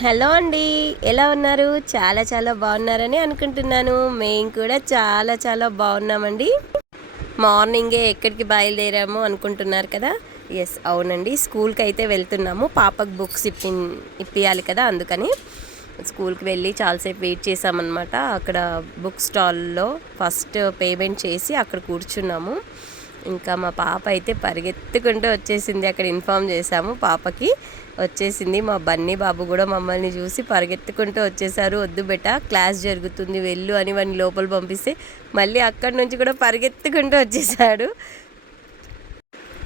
Hello అండి. ఎలా ఉన్నారు? చాలా చాలా బాగున్నారని అనుకుంటున్నాను. మేము కూడా చాలా చాలా బాగున్నామండి. మార్నింగే ఎక్కడికి బయలుదేరాము అనుకుంటున్నారు కదా. ఎస్, అవునండి, స్కూల్కి అయితే వెళ్తున్నాము. పాపకు బుక్స్ ఇప్పియాలి కదా, అందుకని స్కూల్కి వెళ్ళి చాలాసేపు వెయిట్ చేసామన్నమాట. అక్కడ బుక్ స్టాల్లో ఫస్ట్ పేమెంట్ చేసి అక్కడ కూర్చున్నాము. ఇంకా మా పాప అయితే పరిగెత్తుకుంటూ వచ్చేసింది. అక్కడ ఇన్ఫామ్ చేశాము, పాపకి వచ్చేసింది. మా బన్నీ బాబు కూడా మమ్మల్ని చూసి పరిగెత్తుకుంటూ వచ్చేసారు. వద్దు బెట, క్లాస్ జరుగుతుంది వెళ్ళు అని వాడిని లోపల పంపిస్తే మళ్ళీ అక్కడి నుంచి కూడా పరిగెత్తుకుంటూ వచ్చేసాడు.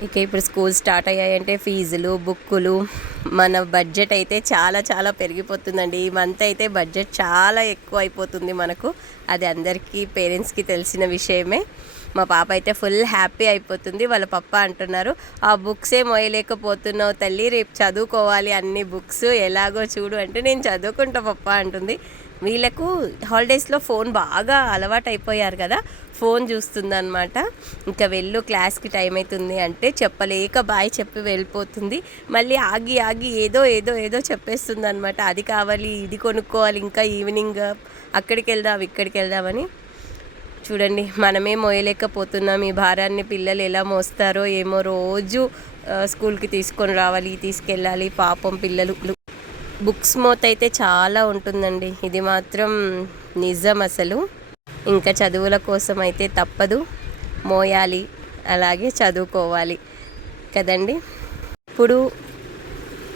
ఇక ఇప్పుడు స్కూల్ స్టార్ట్ అయ్యాయంటే ఫీజులు, బుక్కులు, మన బడ్జెట్ అయితే చాలా చాలా పెరిగిపోతుందండి. ఈ మంత్ అయితే బడ్జెట్ చాలా ఎక్కువ అయిపోతుంది మనకు. అది అందరికీ పేరెంట్స్కి తెలిసిన విషయమే. మా పాప అయితే ఫుల్ హ్యాపీ అయిపోతుంది. వాళ్ళ పప్ప అంటున్నారు, ఆ బుక్సే మోయలేకపోతున్నావు తల్లి, రేపు చదువుకోవాలి అన్ని బుక్స్, ఎలాగో చూడు అంటే, నేను చదువుకుంటా పప్ప అంటుంది. వీళ్ళకు హాలిడేస్లో ఫోన్ బాగా అలవాటు అయిపోయారు కదా, ఫోన్ చూస్తుందన్నమాట. ఇంకా వెళ్ళు క్లాస్కి టైం అవుతుంది అంటే చెప్పలేక బాయ్ చెప్పి వెళ్ళిపోతుంది. మళ్ళీ ఆగి ఆగి ఏదో ఏదో ఏదో చెప్పేస్తుంది అనమాట. అది కావాలి, ఇది కొనుక్కోవాలి, ఇంకా ఈవినింగ్ అక్కడికి వెళ్దాం ఇక్కడికి వెళ్దామని. చూడండి, మనమే మోయలేకపోతున్నాం ఈ భారాన్ని. పిల్లలు ఎలా మోస్తారో ఏమో. రోజు స్కూల్కి తీసుకొని రావాలి, తీసుకెళ్ళాలి. పాపం పిల్లలు. బుక్స్ మోత అయితే చాలా ఉంటుందండి, ఇది మాత్రం నిజం అసలు. ఇంకా చదువుల కోసం అయితే తప్పదు, మోయాలి, అలాగే చదువుకోవాలి కదండి. ఇప్పుడు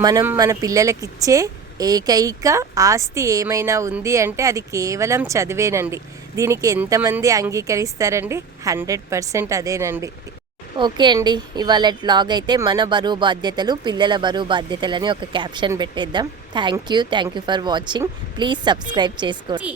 మనం మన పిల్లలకి ఇచ్చే ఏకైక ఆస్తి ఏమైనా ఉంది అంటే అది కేవలం చదివేనండి. దీనికి ఎంతమంది అంగీకరిస్తారండి? 100% అదేనండి. ఓకే అండి, ఇవాళ వ్లాగ్ అయితే మన బరువు బాధ్యతలు, పిల్లల బరువు బాధ్యతలు అని ఒక క్యాప్షన్ పెట్టేద్దాం. Thank you for watching. Please subscribe చేసుకోండి.